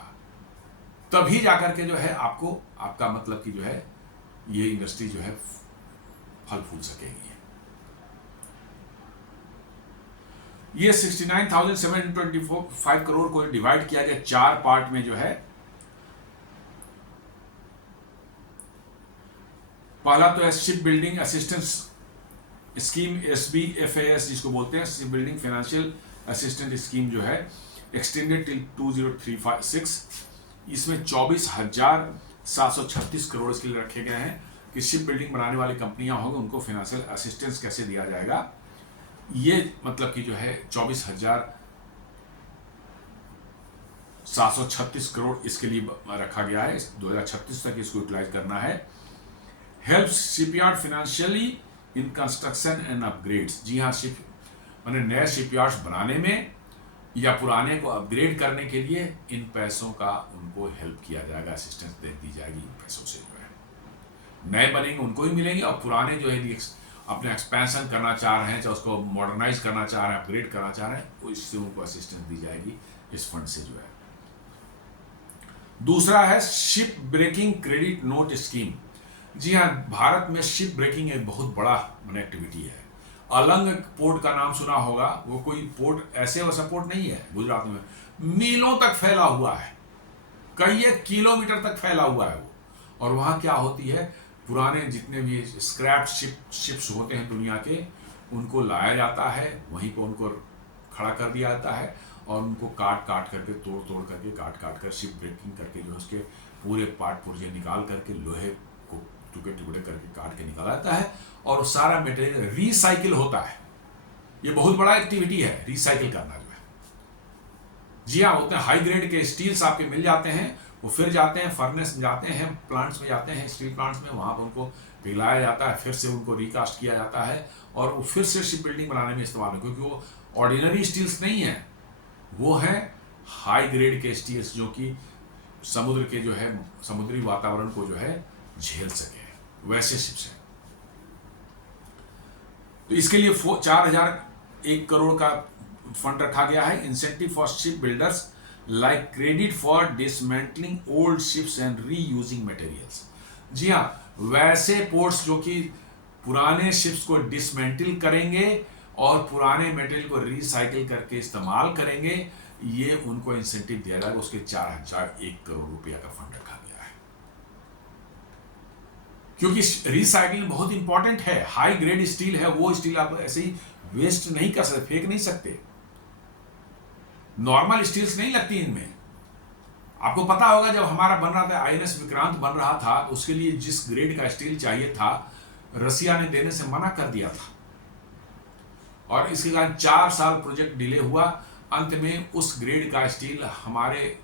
तभी जाकर के जो है आपको, आपका मतलब कि जो है ये इंडस्ट्री जो है फल फूल सकेगी। ये 69,725 करोड़ को डिवाइड किया गया 4 पार्ट में जो है। पहला तो है ship building assistance scheme, SBFAS जिसको बोलते हैं, ship building financial assistant scheme जो है, एक्सटेंडेड टिल 2036। इसमें 24,736 करोड़ इसके लिए रखे गए हैं कि शिप बिल्डिंग बनाने वाली कंपनियां होंगी, उनको फाइनेंशियल असिस्टेंस कैसे दिया जाएगा। ये मतलब कि जो है 24,736 करोड़ इसके लिए रखा गया है। 2036 तक इसको यूटिलाइज करना है। Help shipyard financially in construction and upgrades. जी हाँ, शिप मैंने नए शिपयार्ड्स बनाने में या पुराने को अपग्रेड करने के लिए इन पैसों का उनको हेल्प किया जाएगा, असिस्टेंस दी जाएगी इन पैसों से जो है। नए बनेंगे उनको ही मिलेंगे, और पुराने जो है अपने एक्सपेंशन करना चाह रहे हैं, चाहे उसको मॉडर्नाइज करना चाह रहे हैं, अपग्रेड करना चाह रहे हैं, तो इससे उनको असिस्टेंस दी जाएगी इस फंड से जो है। दूसरा है ship breaking credit note scheme. जी हाँ, भारत में शिप ब्रेकिंग एक बहुत बड़ा एक्टिविटी है। अलंग पोर्ट का नाम सुना होगा, वो कोई पोर्ट ऐसे वैसा पोर्ट नहीं है गुजरात में, मीलों तक फैला हुआ है, कई एक किलोमीटर तक फैला हुआ है वो। और वहाँ क्या होती है, पुराने जितने भी स्क्रैप शिप्स होते हैं दुनिया के, उनको लाया जाता है, वहीं पर उनको खड़ा कर दिया जाता है, और उनको काट करके, तोड़ करके, काट कर शिप ब्रेकिंग करके जो है उसके पूरे पार्ट पुर्जे निकाल करके, लोहे को टुकड़े करके काट के निकाला जाता है, और सारा मटेरियल रिसाइकिल होता है। ये बहुत बड़ा एक्टिविटी है रिसाइकिल करना जो है। जी हाँ, उतने हाई ग्रेड के स्टील्स आपके मिल जाते हैं, वो फिर जाते हैं फर्नेस में, जाते हैं प्लांट्स में, जाते हैं स्टील प्लांट्स में, वहाँ पर उनको पिघलाया जाता है, फिर से उनको रिकास्ट किया जाता है, और वो फिर से शिप बिल्डिंग बनाने में इस्तेमाल है। क्योंकि वो ऑर्डिनरी स्टील्स नहीं है, वो है हाई ग्रेड के स्टील्स, जो कि समुद्र के जो है, समुद्री वातावरण को जो है झेल सके, वैसे शिप्स हैं। तो इसके लिए 4,001 करोड़ का फंड रखा गया है। Incentive for ship builders like credit for dismantling old ships and reusing materials. जी हाँ, वैसे पोर्ट्स जो कि पुराने शिप्स को डिसमेंटल करेंगे और पुराने मटेरियल को रिसाइकिल करके इस्तेमाल करेंगे, ये उनको इंसेंटिव दिया जाएगा। उसके 4,001 करोड़ रुपया का फंड रखा गया है, क्योंकि रिसाइकिलिंग बहुत इंपॉर्टेंट है। हाई ग्रेड स्टील है, वो स्टील आप ऐसे ही वेस्ट नहीं कर सकते, फेंक नहीं सकते। नॉर्मल स्टील्स नहीं लगती इनमें, आपको पता होगा जब हमारा बन रहा था आईएनएस विक्रांत बन रहा था, तो उसके लिए जिस ग्रेड का स्टील चाहिए था रसिया ने देने से मना कर दिया था, और इसके कारण 4 साल प्रोजेक्ट डिले हुआ। अंत में उस ग्रेड का स्टील हमारे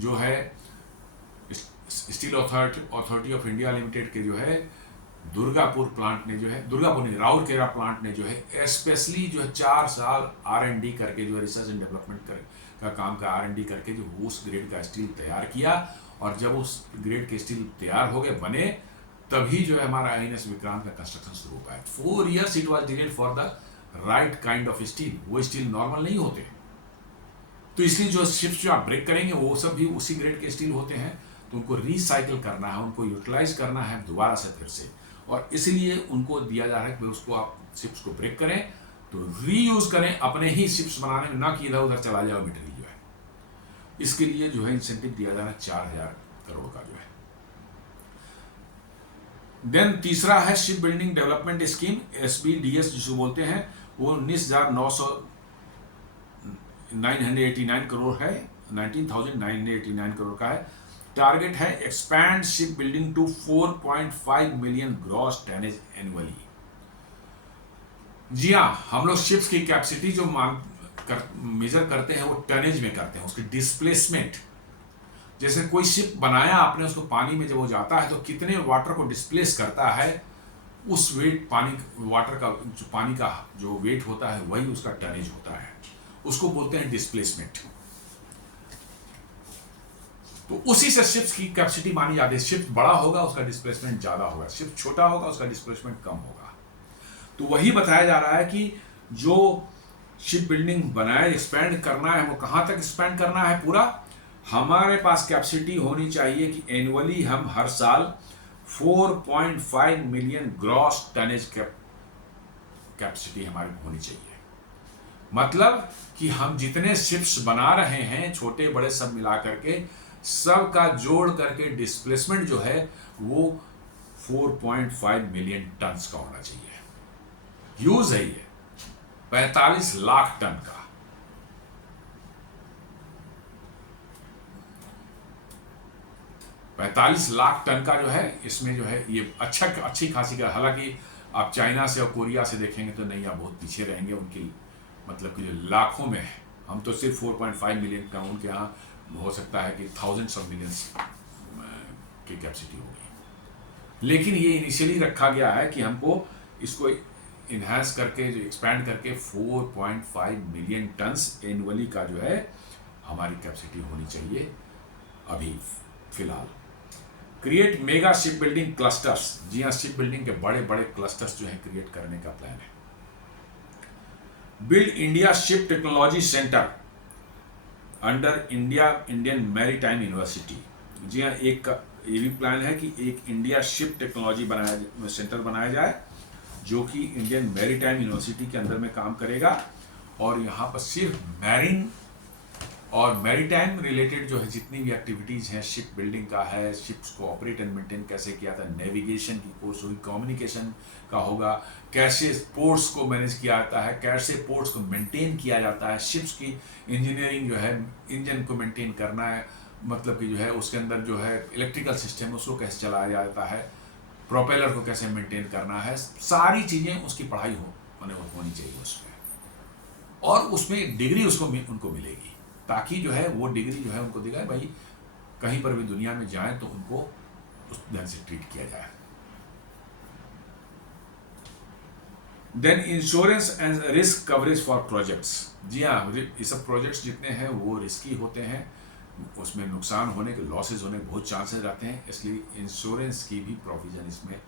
जो है steel authority of India limited के जो है दुर्गापुर प्लांट ने जो है, दुर्गापुर नहीं, राउरकेला प्लांट ने जो है स्पेशली जो है 4 साल R&D करके जो है रिसर्च एंड डेवलपमेंट का काम का R&D करके जो उस ग्रेड का स्टील तैयार किया। और जब उस ग्रेड के स्टील तैयार हो गए, बने, तभी जो है हमारा आईएनएस विक्रांत का कंस्ट्रक्शन शुरू हो पाया। 4 years it was delayed for the right kind of steel. वो स्टील नॉर्मल नहीं होते, तो इसलिए जो शिप्स जो आप ब्रेक करेंगे वो सब भी उसी ग्रेड के स्टील होते हैं, तो उनको रिसाइकिल करना है, उनको यूटिलाइज करना है दोबारा से फिर से, और इसलिए उनको दिया जा रहा है कि उसको आप शिप्स को ब्रेक करें तो रीयूज करें अपने ही शिप्स बनाने में, ना कि इधर उधर चला जाओ मटेरियल जो है। इसके लिए जो है इंसेंटिव दिया जा रहा है 4000 करोड़ का जो है। देन तीसरा है ship building development scheme, SBDS जिसको बोलते हैं, वो 19,989 करोड़ है, 19,989 करोड़ का है। टारगेट है expand ship building to 4.5 million gross tonnage annually. जी हाँ, हम लोग शिप्स की कैपेसिटी जो मेजर करते हैं वो टनेज में करते हैं, उसकी डिस्प्लेसमेंट। जैसे कोई शिप बनाया आपने, उसको पानी में जब वो जाता है तो कितने वाटर को डिस्प्लेस करता है, उस वेट वाटर का जो पानी का जो वेट होता है वही उसका टनेज होता है, उसको बोलते हैं डिस्प्लेसमेंट। तो उसी से शिप्स की कैपेसिटी मानी जाती है। शिप बड़ा होगा उसका डिस्प्लेसमेंट ज्यादा होगा, शिप छोटा होगा उसका डिस्प्लेसमेंट कम होगा। तो वही बताया जा रहा है कि जो शिप बिल्डिंग बनाए एक्सपैंड करना है, वो कहां तक एक्सपैंड करना है पूरा, हमारे पास कैपेसिटी होनी चाहिए कि एनुअली हम हर साल 4.5 मिलियन ग्रॉस टनेज कैपेसिटी हमारी होनी चाहिए। मतलब कि हम जितने शिप्स बना रहे हैं छोटे बड़े सब मिला करके, सब का जोड़ करके डिस्प्लेसमेंट जो है वो 4.5 मिलियन टन्स का होना चाहिए। यूज है ये 45 लाख टन का। $45 लाख टन का जो है, इसमें जो है ये अच्छी खासी का। हालांकि आप चाइना से और कोरिया से देखेंगे तो नहीं, आप बहुत पीछे रहेंगे उनकी, मतलब कि जो लाखों में है, हम तो सिर्फ 4.5 मिलियन का, उनके यहाँ हो सकता है कि थाउजेंड्स ऑफ मिलियंस की कैपेसिटी होगी। लेकिन ये इनिशियली रखा गया है कि हमको इसको इन्हांस करके, जो एक्सपैंड करके 4.5 मिलियन टन्स एनुअली का जो है हमारी कैपेसिटी होनी चाहिए अभी फिलहाल। Create mega ship building clusters, जी हाँ, शिप बिल्डिंग के बड़े बड़े क्लस्टर्स जो है क्रिएट करने का प्लान है। Build India ship technology centre under Indian maritime university. जी हाँ, एक ये भी प्लान है कि एक इंडिया शिप टेक्नोलॉजी सेंटर बनाया जाए जो कि इंडियन मैरीटाइम यूनिवर्सिटी के अंदर में काम करेगा, और यहाँ पर सिर्फ मैरीन और मैरीटाइम रिलेटेड जो है जितनी भी एक्टिविटीज़ हैं, शिप बिल्डिंग का है, शिप्स को ऑपरेट एंड मेंटेन कैसे किया जाता है, नेविगेशन की कोर्स होगी, कम्युनिकेशन का होगा, कैसे पोर्ट्स को मैनेज किया जाता है, कैसे पोर्ट्स को मेंटेन किया जाता है, शिप्स की इंजीनियरिंग जो है, इंजन को मेंटेन करना है, मतलब कि जो है उसके अंदर जो है इलेक्ट्रिकल सिस्टम उसको कैसे चलाया जाता है, प्रोपेलर को कैसे मेंटेन करना है, सारी चीज़ें उसकी पढ़ाई होनी चाहिए उसमें, और उसमें डिग्री उनको मिलेगी, ताकि जो है वो डिग्री जो है उनको दिखाए भाई कहीं पर भी दुनिया में जाए तो उनको उस ढंग से ट्रीट किया जाए। Then insurance and risk coverage for projects. जी हाँ, ये सब प्रोजेक्ट्स जितने हैं वो रिस्की होते हैं, उसमें नुकसान होने के, लॉसेज होने के बहुत चांसेस रहते हैं, इसलिए इंश्योरेंस की भी प्रोविजन इसमें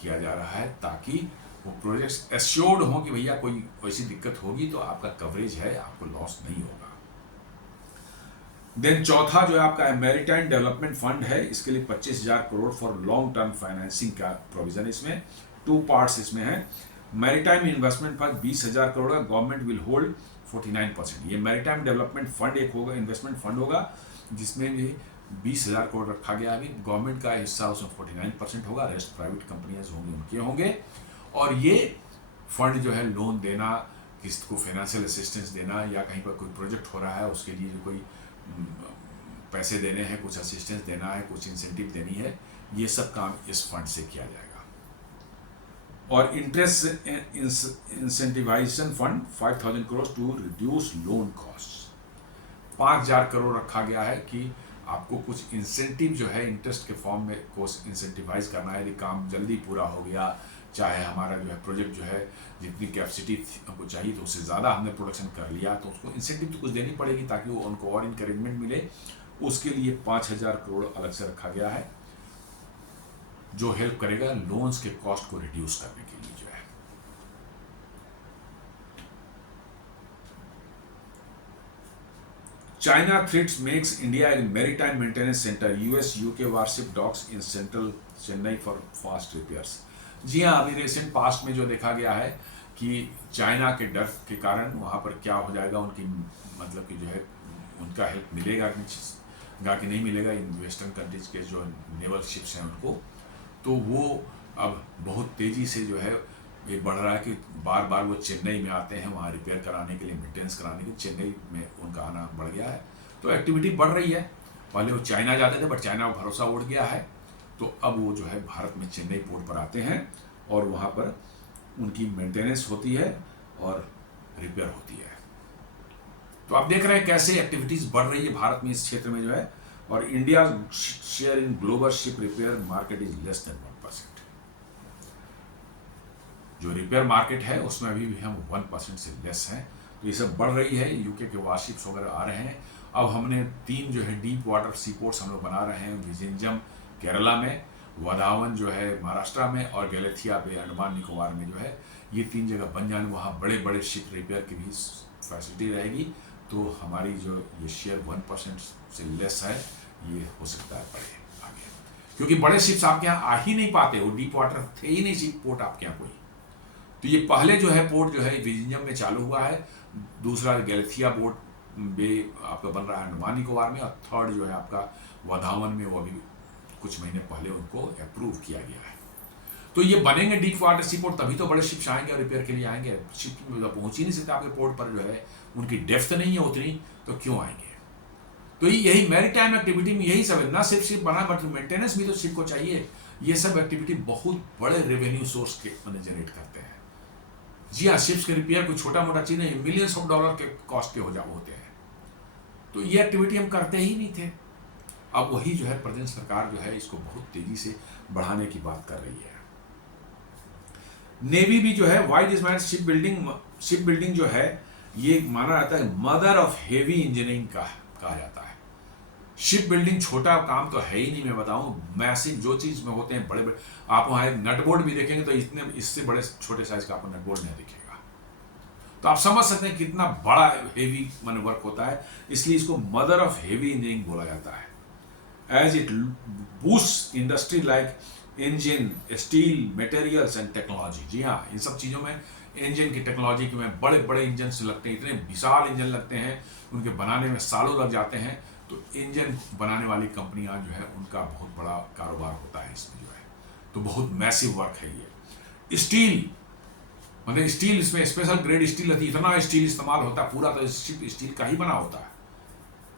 किया जा रहा है ताकि वो प्रोजेक्ट्स एश्योर्ड हों कि भैया कोई ऐसी दिक्कत होगी तो आपका कवरेज है, आपको लॉस नहीं होगा। देन चौथा जो है आपका मैरीटाइम डेवलपमेंट फंड है, इसके लिए 25,000 crore for long term financing का प्रोविजन इसमें। 2 पार्ट्स इसमें है। मैरीटाइम इन्वेस्टमेंट फंड 20,000 करोड़ का, गवर्नमेंट विल होल्ड 49%। ये मैरीटाइम डेवलपमेंट फंड एक होगा, इन्वेस्टमेंट फंड होगा, जिसमें भी 20,000 करोड़ रखा गया। अभी गवर्नमेंट का हिस्सा उसमें 49% होगा, रेस्ट प्राइवेट कंपनियां होंगी उनके होंगे। और ये फंड जो है लोन देना, किसी को फाइनेंशियल असिस्टेंस देना, या कहीं पर कोई प्रोजेक्ट हो रहा है उसके लिए जो कोई पैसे देने हैं, कुछ असिस्टेंस देना है, कुछ इंसेंटिव देनी है, ये सब काम इस फंड से किया जाएगा। और interest incentivization fund 5,000 crore to reduce loan cost. 5,000 crore रखा गया है कि आपको कुछ इंसेंटिव जो है इंटरेस्ट के फॉर्म में को इंसेंटिवाइज करना है। यदि काम जल्दी पूरा हो गया, चाहे हमारा जो है प्रोजेक्ट जो है जितनी कैपेसिटी हमको चाहिए तो उससे ज़्यादा हमने प्रोडक्शन कर लिया, तो उसको इंसेंटिव तो कुछ देनी पड़ेगी ताकि वो उनको और इंकरेजमेंट मिले। उसके लिए 5,000 करोड़ अलग से रखा गया है जो हेल्प करेगा लोन्स के कॉस्ट को रिड्यूस करने के लिए जो है। China threats makes India a maritime maintenance centre, US UK warship docks in central Chennai for fast repairs. जी हाँ, अभी रिसेंट पास्ट में जो देखा गया है कि चाइना के डर के कारण वहाँ पर क्या हो जाएगा, उनकी मतलब कि जो है उनका हेल्प मिलेगा कि नहीं मिलेगा इन वेस्टर्न कंट्रीज के जो नेवल शिप्स हैं उनको, तो वो अब बहुत तेज़ी से जो है ये बढ़ रहा है कि बार बार वो चेन्नई में आते हैं वहाँ रिपेयर कराने के लिए, मेंटेनेंस कराने के लिए चेन्नई में उनका आना बढ़ गया है। तो एक्टिविटी बढ़ रही है। पहले वो चाइना जाते थे बट चाइना को भरोसा उड़ गया है, तो अब वो जो है भारत में चेन्नई पोर्ट पर आते हैं और वहाँ पर उनकी मेंटेनेंस होती है और रिपेयर होती है। तो आप देख रहे हैं कैसे एक्टिविटीज़ बढ़ रही है भारत में इस क्षेत्र में जो है। और India share in global ship repair market is less than 1%। जो रिपेयर मार्केट है उसमें अभी भी हम 1% से लेस हैं। तो ये सब बढ़ रही है। यूके के वारशिप्स वगैरह आ रहे हैं। अब हमने 3 जो है डीप वाटर सी पोर्ट्स हम लोग बना रहे हैं, विजिंजम केरला में, वधावन जो है महाराष्ट्र में, और गैलेथिया पे अंडमान निकोबार में जो है, ये 3 जगह बन जाने, वहाँ बड़े बड़े शिप रिपेयर की भी फैसिलिटी रहेगी। तो हमारी जो ये शेयर 1% से लेस है, ये हो सकता है बढ़े आगे, क्योंकि बड़े शिप्स आपके यहाँ आ ही नहीं पाते, वो डीप वाटर थे ही नहीं शिप पोर्ट आपके यहाँ कोई। तो ये पहले जो है पोर्ट जो है विजिंजम में चालू हुआ है, दूसरा गैलेथिया पोर्ट बे आपका बन रहा है अंडमान निकोबार में, और थर्ड जो है आपका वधावन में, वो अभी कुछ महीने पहले उनको अप्रूव किया गया है। तो ये बनेंगे डीप वाटर सी पोर्ट, तभी तो बड़े शिप्स आएंगे और रिपेयर के लिए आएंगे। शिप पहुंच ही नहीं सकते आपके पोर्ट पर, जो है उनकी डेप्थ नहीं है उतनी, तो क्यों आएंगे। तो यही मैरीटाइम एक्टिविटी में यही सब है, ना सिर्फ शिप बना बट मेंटेनेंस भी तो शिप को चाहिए। ये सब एक्टिविटी बहुत बड़े रेवेन्यू सोर्स के जनरेट करते हैं। जी हाँ, शिप्स के रिपेयर कोई छोटा मोटा चीज नहीं, मिलियंस ऑफ डॉलर के कॉस्ट के होते हैं। तो ये एक्टिविटी हम करते ही नहीं थे। अब वही जो है प्रेजेंट सरकार जो है इसको बहुत तेजी से बढ़ाने की बात कर रही है। नेवी भी जो है वाइड स्मैन शिप बिल्डिंग जो है, ये माना जाता है मदर ऑफ हेवी इंजीनियरिंग का कहा जाता है। शिप बिल्डिंग छोटा काम तो है ही नहीं। मैं बताऊं, मैसिव जो चीज में होते हैं बड़े बड़े, आप वहां एक नटबोर्ड भी देखेंगे तो इससे बड़े छोटे साइज का आपको नटबोर्ड नहीं दिखेगा। तो आप समझ सकते हैं कितना बड़ा हेवी वर्क होता है, इसलिए इसको मदर ऑफ हेवी इंजीनियरिंग बोला जाता है। As it boost industry like engine, steel, materials and technology. जी हाँ, इन सब चीज़ों में इंजन की टेक्नोलॉजी के में बड़े बड़े इंजन लगते हैं, इतने विशाल इंजन लगते हैं, उनके बनाने में सालों लग जाते हैं। तो इंजन बनाने वाली कंपनियां जो है उनका बहुत बड़ा कारोबार होता है इसमें जो है, तो बहुत मैसिव वर्क है ये। स्टील मतलब स्टील, इसमें स्पेशल ग्रेड स्टील रहती है, इतना स्टील इस्तेमाल होता है, पूरा तो स्टील का ही बना होता है।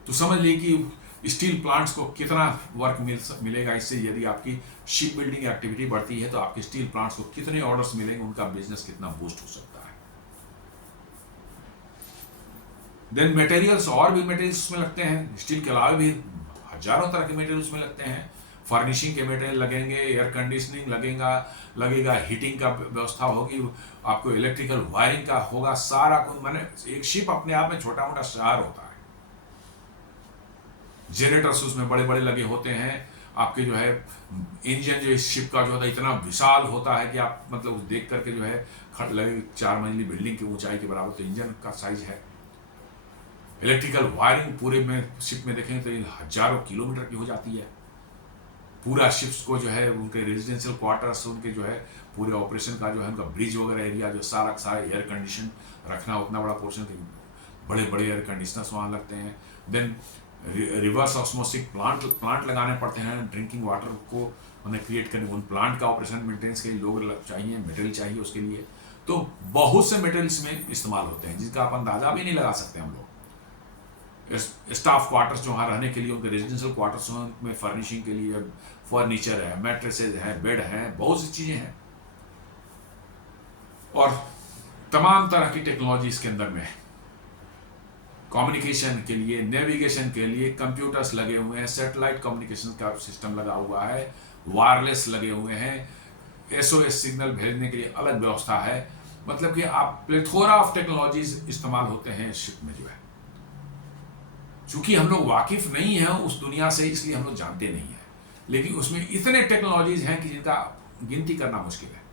तो समझ लीजिए कि स्टील प्लांट्स को कितना वर्क मिलेगा इससे। यदि आपकी शिप बिल्डिंग एक्टिविटी बढ़ती है तो आपके स्टील प्लांट्स को कितने ऑर्डर्स मिलेंगे, उनका बिजनेस कितना बूस्ट हो सकता है। देन मटेरियल्स, और भी मटेरियल्स उसमें लगते हैं। स्टील के अलावा भी हजारों तरह के मटेरियल उसमें लगते हैं। फर्निशिंग के मटेरियल लगेंगे, एयर कंडीशनिंग लगेगा, हीटिंग का व्यवस्था होगी, आपको इलेक्ट्रिकल वायरिंग का होगा, सारा कुछ। मैंने एक शिप अपने आप में छोटा मोटा शहर होता है। जेनरेटर्स उसमें बड़े बड़े लगे होते हैं। आपके जो है इंजन जो इस शिप का जो होता है इतना विशाल होता है कि आप मतलब देख करके जो है खट लगे 4 मंजिली बिल्डिंग की ऊंचाई के बराबर तो इंजन का साइज है। इलेक्ट्रिकल वायरिंग पूरे में शिप में देखें तो हजारों किलोमीटर की हो जाती है। पूरा शिप्स को जो है उनके रेजिडेंशियल क्वार्टर्स, उनके जो है पूरे ऑपरेशन का जो है उनका ब्रिज वगैरह एरिया जो सारा एयर कंडीशन रखना, उतना बड़ा पोर्शन के बड़े बड़े एयर कंडीशनर्स वहाँ लगते हैं। देन रिवर्स ऑस्मोसिस प्लांट लगाने पड़ते हैं ड्रिंकिंग वाटर को उन्हें क्रिएट करने। उन प्लांट का ऑपरेशन मेंटेनेंस के लिए लोग चाहिए, मटेरियल चाहिए उसके लिए। तो बहुत से मटेरियल्स में इस्तेमाल होते हैं जिसका आप अंदाजा भी नहीं लगा सकते हम लोग। स्टाफ क्वार्टर्स जो वहाँ रहने के लिए, उनके रेजिडेंशियल क्वार्टर्स में फर्निशिंग के लिए फर्नीचर है, मैट्रेसेज है, बेड हैं, बहुत सी चीज़ें हैं और तमाम तरह की टेक्नोलॉजी इसके अंदर में है। कम्युनिकेशन के लिए, नेविगेशन के लिए कंप्यूटर्स लगे हुए हैं, सैटेलाइट कम्युनिकेशन का सिस्टम लगा हुआ है, वायरलेस लगे हुए हैं, SOS सिग्नल भेजने के लिए अलग व्यवस्था है। मतलब कि आप प्लेथोरा ऑफ टेक्नोलॉजीज इस्तेमाल होते हैं शिप में जो है। चूंकि हम लोग वाकिफ नहीं हैं उस दुनिया से, इसलिए हम लोग जानते नहीं हैं, लेकिन उसमें इतने टेक्नोलॉजीज हैं कि जिनका गिनती करना मुश्किल है।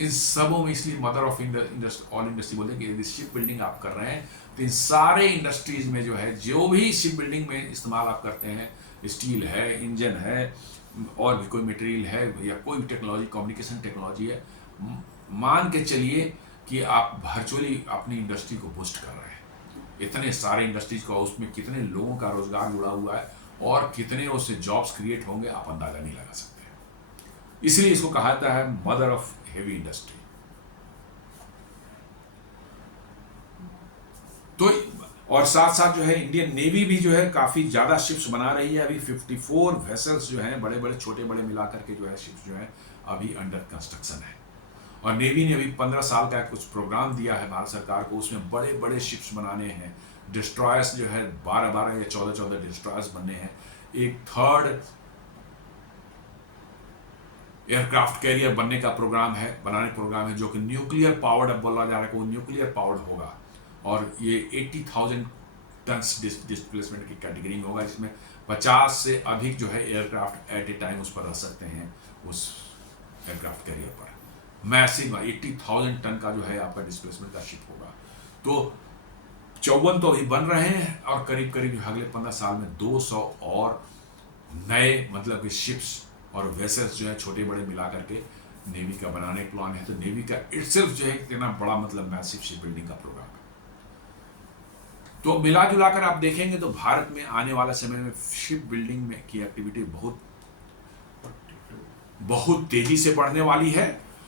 इन सबों में इसलिए मदर ऑफ ऑल इंडस्ट्री बोलते हैं कि यदि शिप बिल्डिंग आप कर रहे हैं तो इन सारे इंडस्ट्रीज में जो है, जो भी शिप बिल्डिंग में इस्तेमाल आप करते हैं, स्टील है, इंजन है, और भी कोई मटेरियल है, या कोई भी टेक्नोलॉजी, कम्युनिकेशन टेक्नोलॉजी है, मान के चलिए कि आप वर्चुअली अपनी इंडस्ट्री को बूस्ट कर रहे हैं। इतने सारे इंडस्ट्रीज का, उसमें कितने लोगों का रोजगार जुड़ा हुआ है और कितने उससे जॉब्स क्रिएट होंगे, आप अंदाजा नहीं लगा सकते। इसलिए इसको कहा जाता है मदर ऑफ हेवी इंडस्ट्री। तो और साथ साथ जो है इंडियन नेवी भी जो है काफी ज्यादा शिप्स बना रही है। अभी 54 वेसल्स जो हैं, बड़े बड़े छोटे बड़े मिलाकर के जो है शिप्स जो है अभी अंडर कंस्ट्रक्शन है। और नेवी ने अभी 15 साल का कुछ प्रोग्राम दिया है भारत सरकार को, उसमें बड़े बड़े शिप्स बनाने हैं। डिस्ट्रॉयर्स जो है 12 या 14 डिस्ट्रॉयर्स बनने हैं। एक थर्ड एयरक्राफ्ट कैरियर बनने का प्रोग्राम है, जो कि न्यूक्लियर पावर्ड, अब बोला जा रहा है कि वो न्यूक्लियर पावर्ड होगा और ये 80,000 टन्स डिस्प्लेसमेंट की कैटेगरी में होगा, जिसमें 50 से अधिक जो है एयरक्राफ्ट एट ए टाइम उस पर रह सकते हैं, उस एयरक्राफ्ट कैरियर पर। मैसिव 80,000 टन का जो है आपका डिस्प्लेसमेंट का शिप होगा। तो 54 तो अभी बन रहे हैं और करीब करीब अगले 15 साल में 200 और नए मतलब कि शिप्स और वेसल्स जो है छोटे बड़े मिला करके नेवी का बनाने का प्लान है। तो नेवी का इटसेल्फ जो है कितना बड़ा मतलब मैसिव शिप बिल्डिंग का प्रोग्राम है। तो मिला जुला कर आप देखेंगे तो भारत में आने वाला समय में शिप बिल्डिंग में की एक्टिविटी बहुत तेजी से बढ़ने वाली है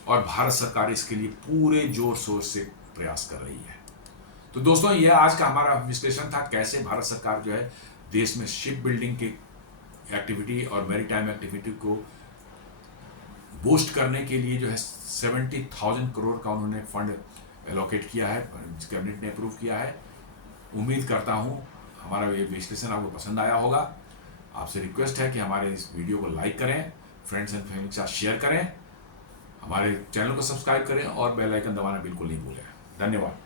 और भारत सरकार इसके लिए पूरे जोर शोर से प्रयास कर रही है। तो दोस्तों, यह आज का हमारा विश्लेषण था, कैसे भारत सरकार जो है देश में शिप बिल्डिंग की एक्टिविटी और मैरीटाइम एक्टिविटी को बूस्ट करने के लिए जो है 70,000 करोड़ का उन्होंने फंड एलोकेट किया है, कैबिनेट ने अप्रूव किया है। उम्मीद करता हूं हमारा ये विश्लेषण आपको पसंद आया होगा। आपसे रिक्वेस्ट है कि हमारे इस वीडियो को लाइक करें, फ्रेंड्स एंड फैमिली के साथ शेयर करें, हमारे चैनल को सब्सक्राइब करें और बेल आइकन दबाना बिल्कुल नहीं भूलें। धन्यवाद।